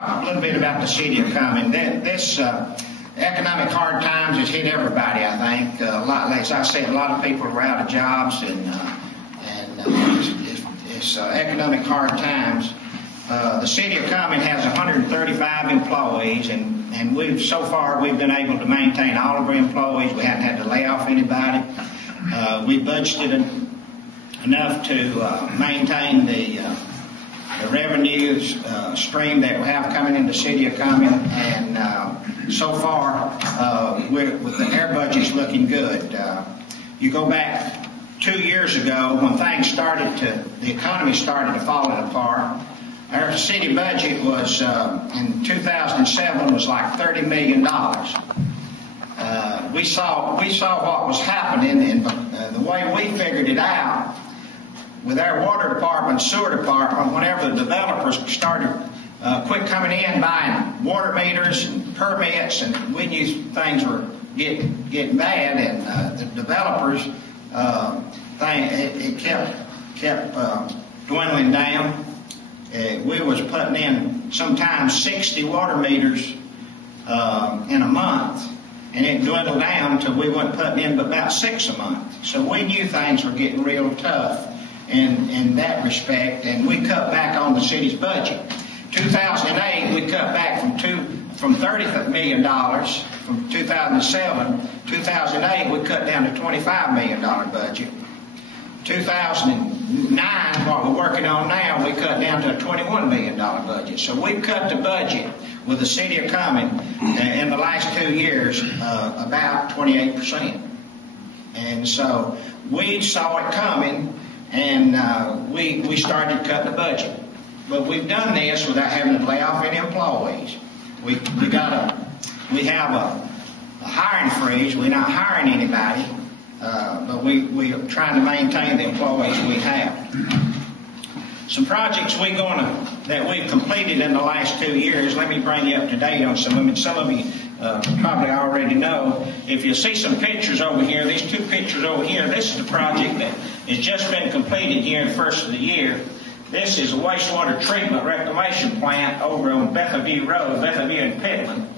A little bit about the city of Cumming. This economic hard times has hit everybody, I think. As I said, a lot of people are out of jobs, and it's economic hard times. The city of Cumming has 135 employees, and so far we've been able to maintain all of our employees. We haven't had to lay off anybody. We budgeted enough to maintain the revenue stream that we have coming in the city of Cumming, and so far with our budget's looking good. You go back 2 years ago when the economy started to fall apart. Our city budget was in 2007 was like $30 million. We saw what was happening, and the way we figured it out with our water department, sewer department, whenever the developers started quit coming in buying water meters and permits, and we knew things were getting bad, and the developers it kept dwindling down. We was putting in sometimes 60 water meters in a month, and it dwindled down till we weren't putting in but about 6 a month. So we knew things were getting real tough in that respect, and we cut back on the city's budget. 2008, we cut back from $30 million from 2007. 2008, we cut down to $25 million budget. 2009, what we're working on now, we cut down to a $21 million budget. So we've cut the budget with the city of Cumming in the last 2 years about 28%. And so we saw it coming, and we started to cut the budget. But we've done this without having to lay off any employees. We have a hiring freeze. We're not hiring anybody, but we are trying to maintain the employees we have. Some projects that we've completed in the last 2 years. Let me bring you up to date on some of them. Some of you probably already know. If you see some pictures over here, these 2 pictures over here, this is the project that has just been completed here in the first of the year. This is a wastewater treatment reclamation plant over on Betheview Road, Betheview and Pittman.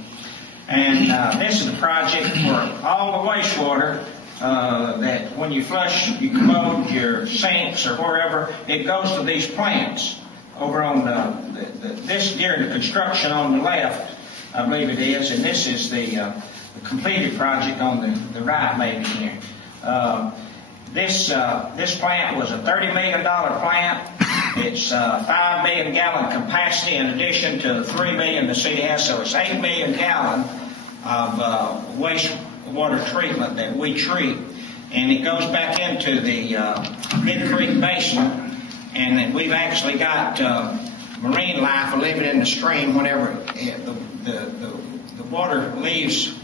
And this is the project for all the wastewater that when you flush your commode, your sinks, or wherever, it goes to these plants over on this during the construction on the left, I believe it is, and this is the completed project on the right, maybe here. This plant was a $30 million plant. It's 5 million gallon capacity in addition to the 3 million the city has, so it's 8 million gallon of wastewater treatment that we treat, and it goes back into the Mid Creek Basin, and we've actually got marine life living in the stream whenever the water leaves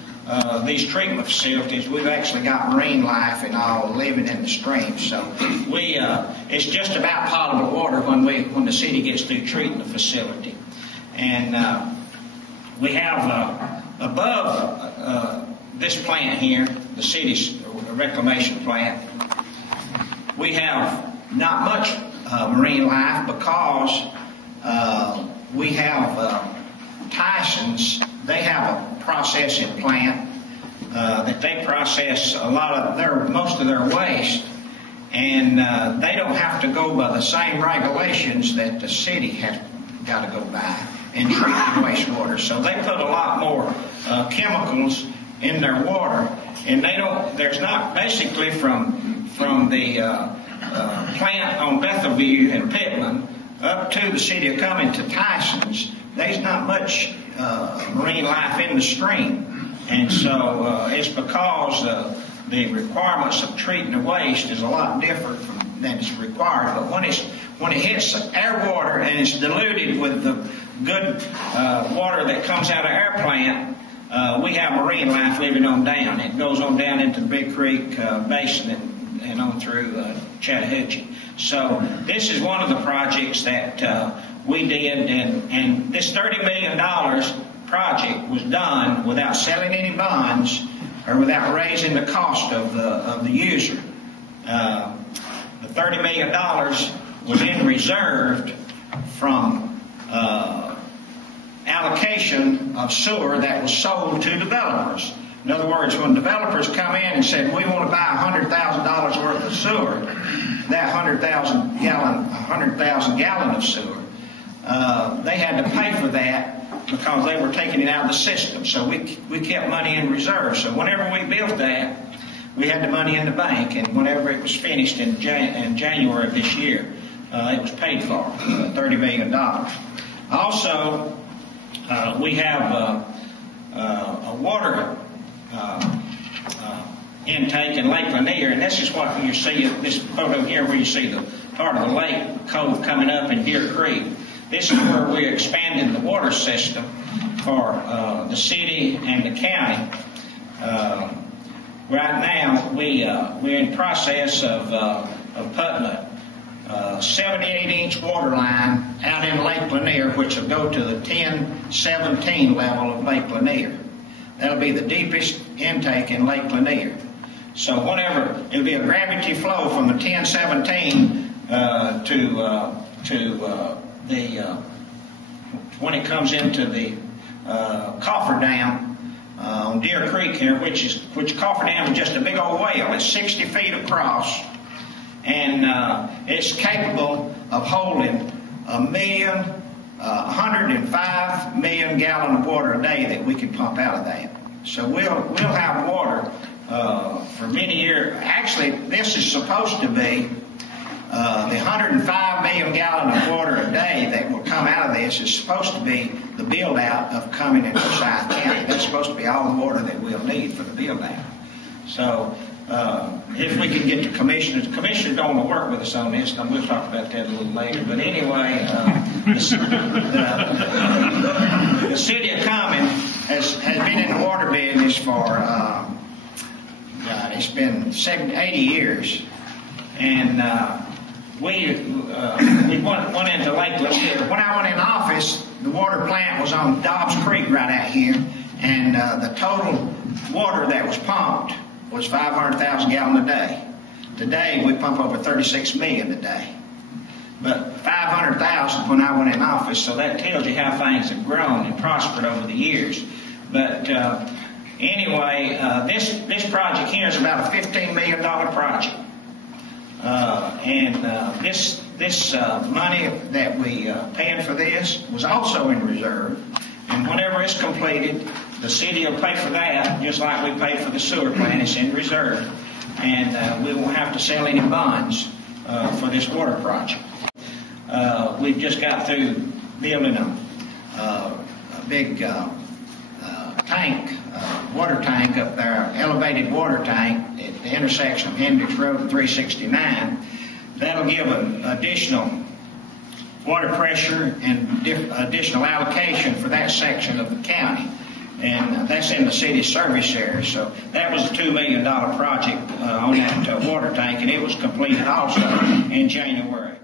these treatment facilities. We've actually got marine life and all living in the stream. So it's just about potable water when the city gets through treating the facility. And we have above this plant here, the city's reclamation plant, we have not much marine life because we have Tyson's. They have a processing plant that they process most of their waste, and they don't have to go by the same regulations that the city has got to go by and treat the wastewater. So they put a lot more chemicals in their water, and there's not basically from the plant on Betheview and Pittman up to the city of Cumming to Tyson's, there's not much marine life in the stream, and so it's because the requirements of treating the waste is a lot different than is required. But when it hits our water and it's diluted with the good water that comes out of our plant, we have marine life living on down. It goes on down into the Big Creek Basin and on through Chattahoochee. So this is one of the projects that we did, and this $30 million project was done without selling any bonds or without raising the cost of the user. The $30 million was in reserved from allocation of sewer that was sold to developers. In other words, when developers come in and said, we want to buy $100,000 worth of sewer, that 100,000 gallon of sewer, they had to pay for that because they were taking it out of the system. So we kept money in reserve. So whenever we built that, we had the money in the bank, and whenever it was finished in January of this year, it was paid for, $30 million. Also, we have a water intake in Lake Lanier, and this is what you see, this photo here where you see the part of the lake cove coming up in Deer Creek. This is where we're expanding the water system for the city and the county. Right now, we're in process of putting a 78-inch water line out in Lake Lanier, which will go to the 1017 level of Lake Lanier. That'll be the deepest intake in Lake Lanier. So whenever, it'll be a gravity flow from the 1017 when it comes into the coffer dam on Deer Creek here, which coffer dam is just a big old whale. It's 60 feet across, and it's capable of holding 105 million gallons of water a day that we can pump out of that. So we'll have water for many years. Actually, this is supposed to be the 105 million gallons of water a day that will come out of this is supposed to be the build out of Cumming and Forsyth County. That's supposed to be all the water that we'll need for the build out. So if we can get the commissioners don't want to work with us on this, and we'll talk about that a little later. But anyway, the city of Cumming has been in the water business for it's been 80 years, and we went into Lake Lanier. When I went in office, the water plant was on Dobbs Creek right out here, and the total water that was pumped was 500,000 gallons a day. Today, we pump over 36 million a day. But 500,000 when I went in office, so that tells you how things have grown and prospered over the years. But anyway, this project here is about a $15 million project. This money that we paying for this was also in reserve, and whenever it's completed, the city will pay for that just like we paid for the sewer plant. It's in reserve, and we won't have to sell any bonds for this water project. We've just got through building a big water tank up there, elevated water tank at the intersection of Hendricks Road and 369. That'll give an additional water pressure and additional allocation for that section of the county. And that's in the city service area. So that was a $2 million project on that water tank, and it was completed also in January.